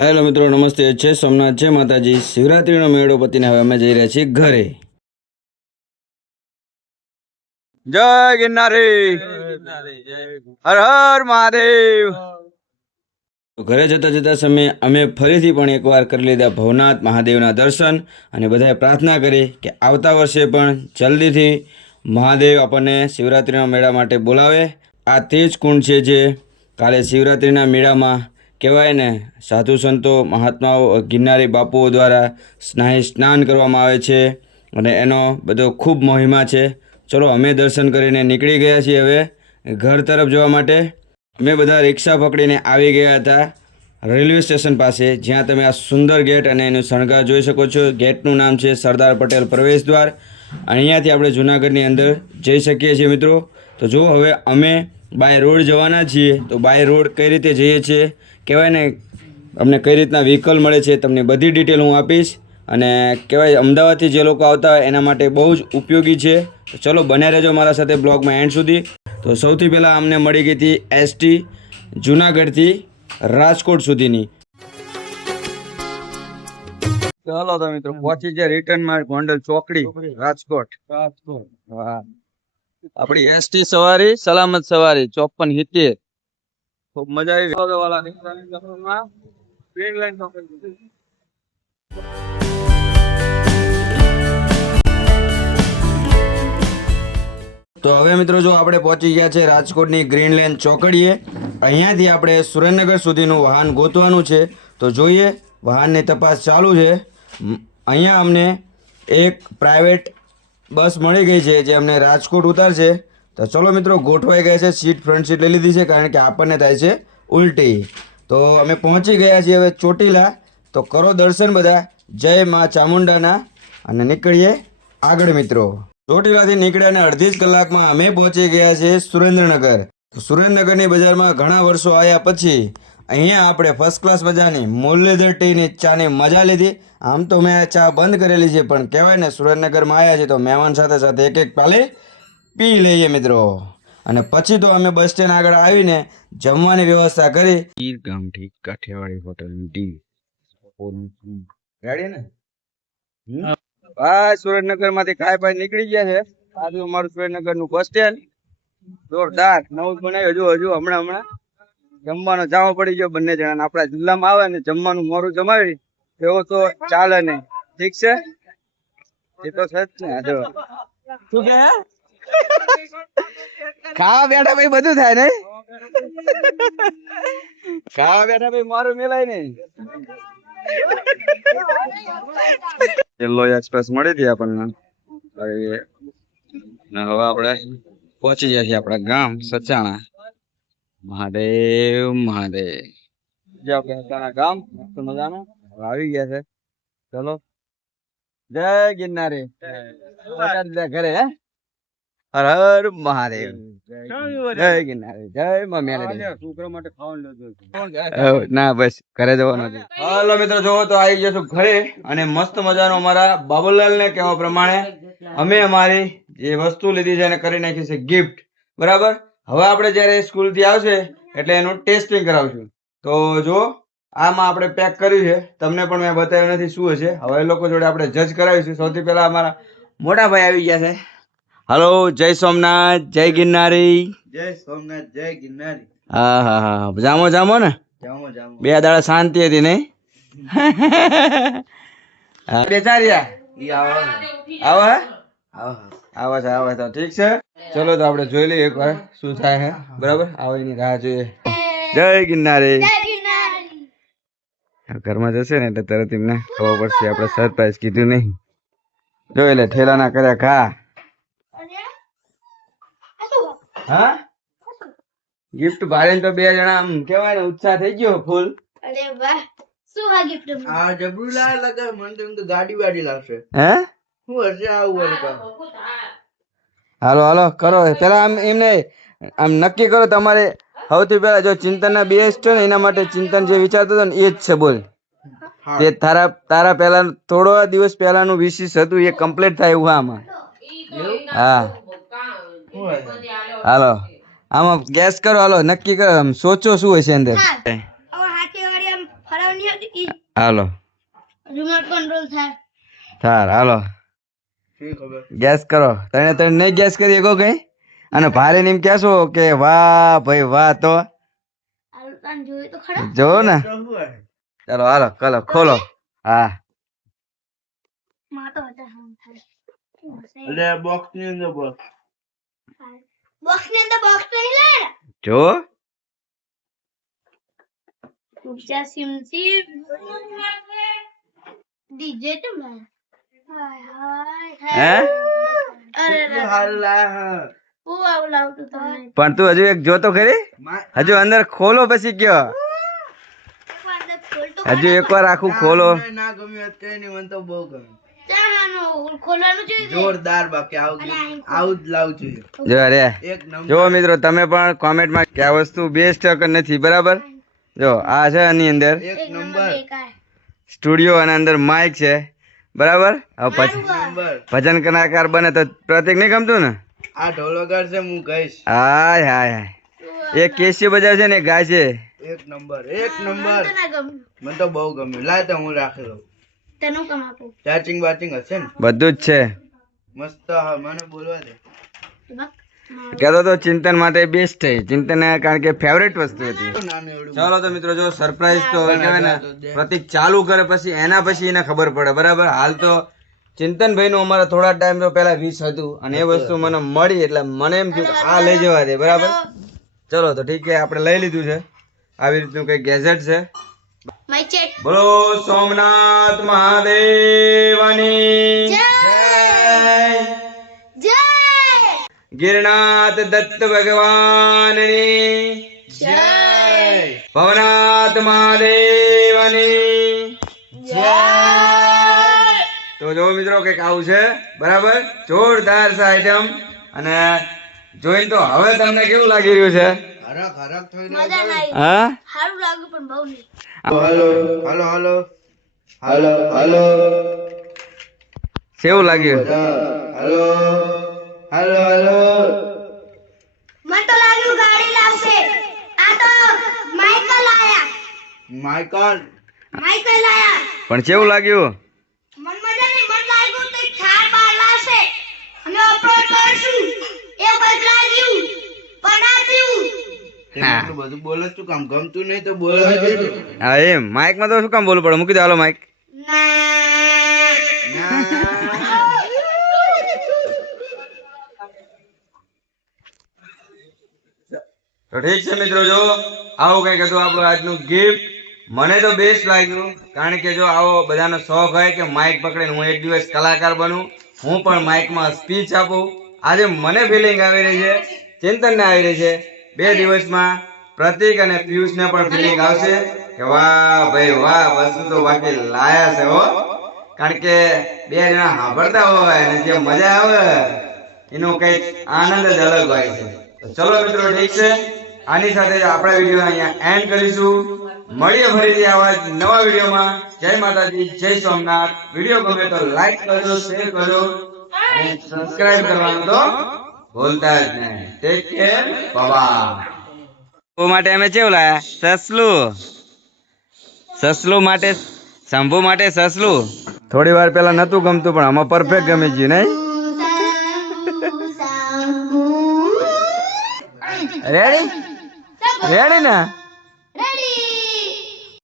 Hello મિત્રો, નમસ્તે. જય સોમનાથ, જય માતાજી. શિવરાત્રીનો મેળો પતીને હવે અમે જઈ રહ્યા છીએ ઘરે. જય ગિરનારી, હર હર મહાદેવ. ઘરે જતા જતા સમયે અમે ફરીથી પણ એકવાર કરી લીધા ભવનાથ મહાદેવના દર્શન અને બધાએ પ્રાર્થના કરી કે આવતા વર્ષે પણ જલ્દીથી મહાદેવ આપણને શિવરાત્રીના મેળા માટે બોલાવે. આ તે જ કુંડ છે જે કાલે શિવરાત્રીના મેળામાં કહેવાય ને, સાધુ સંતો મહાત્માઓ ગિરનારી બાપુઓ દ્વારા સ્નાન કરવામાં આવે છે અને એનો બધો ખૂબ મહિમા છે. ચલો, અમે દર્શન કરીને નીકળી ગયા છીએ હવે ઘર તરફ જવા માટે. અમે બધા રિક્ષા પકડીને આવી ગયા હતા રેલવે સ્ટેશન પાસે, જ્યાં તમે આ સુંદર ગેટ અને એનું શણગાર જોઈ શકો છો. ગેટનું નામ છે સરદાર પટેલ પ્રવેશ દ્વાર. અહીંયાથી આપણે જૂનાગઢની અંદર જઈ શકીએ છીએ મિત્રો. તો જો હવે અમે બાય રોડ જવાના છીએ, તો બાય રોડ કઈ રીતે જઈએ છીએ, કહેવાય ને અમને કઈ રીતના વ્હીકલ મળે છે, તમને બધી ડિટેલ હું આપીશ. અને કહેવાય અમદાવાદથી જે લોકો આવતા હોય એના માટે બહુ જ ઉપયોગી છે. તો ચલો, બન્યા રહેજો મારા સાથે બ્લોગમાં એન્ડ સુધી. તો સૌથી પહેલાં અમને મળી ગઈ હતી એસટી જૂનાગઢથી રાજકોટ સુધીની. ચાલો તો મિત્રો, પહોંચી જાય રિટર્નમાં ગોંડલ ચોકડી, રાજકોટ. વાહ, આપણી એસટી સવારી સલામત સવારી 5470. ખૂબ મજા આવી. તો હવે મિત્રો, જો આપણે પહોંચી ગયા છે રાજકોટની ગ્રીન લેન ચોકડીએ. અહીંયાથી આપણે સુરેન્દ્રનગર સુધીનું વાહન ગોતવાનું છે. તો જોઈએ, વાહનની તપાસ ચાલુ છે. અહીંયા અમને એક પ્રાઇવેટ બસ મળી ગઈ છે જે અમને રાજકોટ ઉતારશે. તો ચલો મિત્રો, ગોઠવાઈ ગયા છે. સીટ ફ્રન્ટ સીટ લઈ લીધી છે કારણ કે આપણને થાય છે ઉલટી. તો અમે પહોંચી ગયા છીએ હવે ચોટીલા. તો કરો દર્શન બધા, જય મા ચામુંડાના, અને નીકળીએ આગળ મિત્રો. ચોટીલાથી નીકળ્યા અને અડધી જ કલાકમાં અમે પહોંચી ગયા છીએ સુરેન્દ્રનગર. સુરેન્દ્રનગરની બજારમાં ઘણા વર્ષો આવ્યા પછી અહીંયા આપણે ફર્સ્ટ ક્લાસ મજાની મુરલીધર ટીની ચાની મજા લીધી. આમ તો મેં ચા બંધ કરેલી છે, પણ કહેવાય ને સુરેન્દ્રનગરમાં આવ્યા છે તો મહેમાન સાથે સાથે એક એક પાલી પી લઈએ મિત્રો. અને પછી તો અમે બસ સ્ટેન્ડ આગળ આવીને જમવાની વ્યવસ્થા કરી. ગીરગામઠી કાઠિયાવાડી હોટલની ટી રેડી ને. સુરેન્દ્રનગર માંથી ખાઈ પાઈ નીકળી ગયા છે. આ અમારું સુરેન્દ્રનગર નું બસ સ્ટેન્ડ જોરદાર નવું બનાવ્યું. હજુ હમણાં જમવાનો જામો પડી ગયો બંને જણા. આપણા જિલ્લામાં આવે ને જમવાનું મોરું જમાવી એવો તો ચાલે નહીં. ઠીક છે, એ તો છે જ ને. શું કે ખાવા બેઠા ભાઈ બધું થાય ને. ખાવા બેઠા ભાઈ મારું મેલાય નહીં. યલો એક્સપ્રેસ મળી હતી આપણને. હવે આપણે પહોંચી ગયા છીએ આપણા ગામ સચાણા. મહાદેવ મહાદેવ. જે આપણે ગામ મજાનું આવી ગયા છે. ચલો, જય ગિરનારી, ઘરે હે. હર હર મહાદેવ, જય ગિરનારી, જય મા મેલડી. છોકરા માટે ખાવાનું ના, બસ ઘરે જવાનું. હાલો મિત્રો, જોવો તો આવી જશું ઘરે. અને મસ્ત મજાનો અમારા બાબુલાલ ને કહેવા પ્રમાણે અમે અમારી જે વસ્તુ લીધી છે એને કરી નાખી છે ગિફ્ટ. બરાબર. હવે આપણે જયારે સ્કૂલ થી આવશે એટલે એનું ટેસ્ટિંગ કરાવશું. તો જો આમાં આપણે પેક કર્યું છે, તમને પણ મેં બતાવ્યું નથી શું હશે. હવે એ લોકો જોડે આપણે જજ કરાવીશું. સૌથી પહેલા અમારા મોટા ભાઈ આવી ગયા છે. હાલો, જય સોમનાથ, જય ગિરનારી. જય સોમનાથ, જય ગિરનારી. હા હા હા, જામો જામો ને. બે દાડા શાંતિ હતી નહીં. બેચાર્યા આવે તો ઠીક છે. ચલો તો આપણે જોઈ લઈએ એકવાર શું થાય છે. બરાબર, આવવાની રાહ જોઈએ. જય ગિરનારી. ઘરમાં જશે ને એટલે તરત એમને ખબર પડશે આપણે સરપ્રાઈઝ કીધું નહીં. જો એટલે ઠેલા ના કર્યા ઘા. હા, ગિફ્ટ ભારે તો બે જણા આમ કેવાય ને ઉત્સાહ થઈ ગયો ફૂલ. અરે વાહ, શું આ ગિફ્ટ? આ જબરું લાગે મને તો ગાડી વાડી લાગશે. હે, શું હશે આવું વળી? હાલો હાલો કરો પેલા. આમ એમને આમ નક્કી કરો તમારે. સૌથી પહેલા જો ચિંતનના બેસ્ટ છે ને એના માટે ચિંતન જે વિચારતો હતો ને એ જ છે. બોલ, તે તારા પહેલા થોડો દિવસ પહેલાનું વિશેષ હતું એ કમ્પ્લીટ થાય એવું આમાં. હા, હાલો આમાં ગેસ કરો. હાલો નક્કી કરો, સોચો શું હશે અંદર. હાલો રિમોટ કંટ્રોલ થાય થાર હાલો ગેસ કરો તમે નહીં ગેસ કરી શકો કઈ અને ભારે એમ કહેશો કે વાહ ભાઈ વાહ તો આલતાન જોઈ તો ખરા જો ને ચાલો હાલો કલો ખોલો હા માં તો હતા હમ થાય એટલે બોક્સ ની અંદર બોક્સ બોક્સ ની અંદર બોક્સ તો નહીં લે જો ઊંચા સિમસી ડીજે તો મે હાય હાય હે અરે હાલા હું આવ લાવતું તમને પણ તું હજુ એક જોતો ખરી હજુ અંદર ખોલો પછી કયો અંદર ખોલ તો હજુ એકવાર આખું ખોલો ના ગમ્યું કઈ નહીં મને તો બહુ ગમ્યું ચાનો ખોલવાનું જોઈએ જોરદાર બાકી આવું જ લાવું જોઈએ જો અરે એક નંબર જો મિત્રો તમે પણ કોમેન્ટમાં કે આ વસ્તુ બેસ્ટ કે નથી બરાબર જો આ છે આની અંદર એક નંબર બેકાર સ્ટુડિયો અને અંદર માઇક છે બરાબર હવે નંબર ભજન કલાકાર બને તો પ્રતિક નહીં ગમતું ને આ ઢોલ વગાડ છે હું કહીશ હાય હાય હાય એક કેસીઓ બજાવે છે ને એક ગાય છે એક નંબર એક નંબર ના ગમ મને તો બહુ ગમ્યું લાય તો હું રાખી લઉં તનું કમ આપું ચાર્જિંગ બાર્જિંગ હશે ને બધું જ છે મસ્ત હા મને બોલવા દે કહેતો તો ચિંતન માટે બેસ્ટ છે ચિંતન કારણ કે ફેવરેટ વસ્તુ હતી નાનું એવડું ચાલો તો મિત્રો જો સરપ્રાઈઝ તો હવે કહેવાય ને પ્રતિક ચાલુ કરે પછી એના પછી એને ખબર પડે બરાબર હાલ તો ચિંતનભાઈ નું અમારા થોડા ટાઈમ તો પહેલા 20 હતું અને એ વસ્તુ મને મળી એટલે મને એમ થયું કે આ લઈ જવા દે બરાબર ચલો તો ઠીક છે આપણે લઈ લીધું છે આવી રીતનું કઈ ગેજેટ છે માય ચેટ બોલો સોમનાથ મહાદેવની જય જય ગિરનાથ દત્ત ભગવાનની જય ભવનાથ મહાદેવની જય તો જો મિત્રો કઈક આવું છે બરાબર જોરદાર છે આઈટમ અને જોઈને તો હવે તમને કેવું લાગી રહ્યું છે હરક હરક થઈ મજા ના આવી હા સારું લાગ્યું પણ બહુ નહીં હાલો હાલો હાલો હાલો હાલો કેવું લાગ્યું હાલો હાલો હાલો મને તો લાગ્યું ગાડી લાવશે આ તો માઈકલ આયા માઈકલ પણ કેવું લાગ્યું મન મજા નહીં મન લાગ્યું તો થાર બાર લાવશે અમે અપલોડ કરશું એ બદલાયું બનાવ્યું એટલું બધું બોલે શું કામ ગમતું નહીં તો બોલવા દેજો હા એમ માઇક માં તો શું કામ બોલવું પડે મૂકી દો હાલો માઇક તો ઠીક છે મિત્રો જો આવું કઈક હતું આપણું આજનું ગિફ્ટ મને તો બેસ્ટ લાગ્યું કારણ કે જો આવો બધાનો શોખ હોય કે માઇક પકડીને હું એક દિવસ કલાકાર બનું હું પણ માઇકમાં સ્પીચ આપું આજે મને ફિલિંગ આવી રહી છે ચિંતનને આવી રહી છે 2 દિવસમાં પ્રતિક અને પિયુષને પણ ફિલિંગ આવશે કે વાહ ભાઈ વાહ વસ્તુ તો બાકી લાયા છે હો કારણ કે 2 જણા સાંભળતા હોય અને જે મજા આવે એનો કઈક આનંદ જ અલગ હોય છે તો ચલો મિત્રો ઠીક છે આની સાથે જ આપણે વિડીયો અહીંયા એન્ડ કરીશું મળીએ ફરીથી આવા નવા વિડીયોમાં જય માતાજી જય સોમનાથ વિડીયો ગમે તો લાઈક કરજો શેર કરજો અને સબસ્ક્રાઇબ કરવાનું તો ભૂલતા જ નહીં ટેક કેર બાય માટે અમે કેવું લાયા સસલું માટે શંભુ માટે સસલું થોડી વાર પહેલા નતું ગમતું પણ આમાં પરફેક્ટ ગમી ગયું નહીં રેડી રેડી ને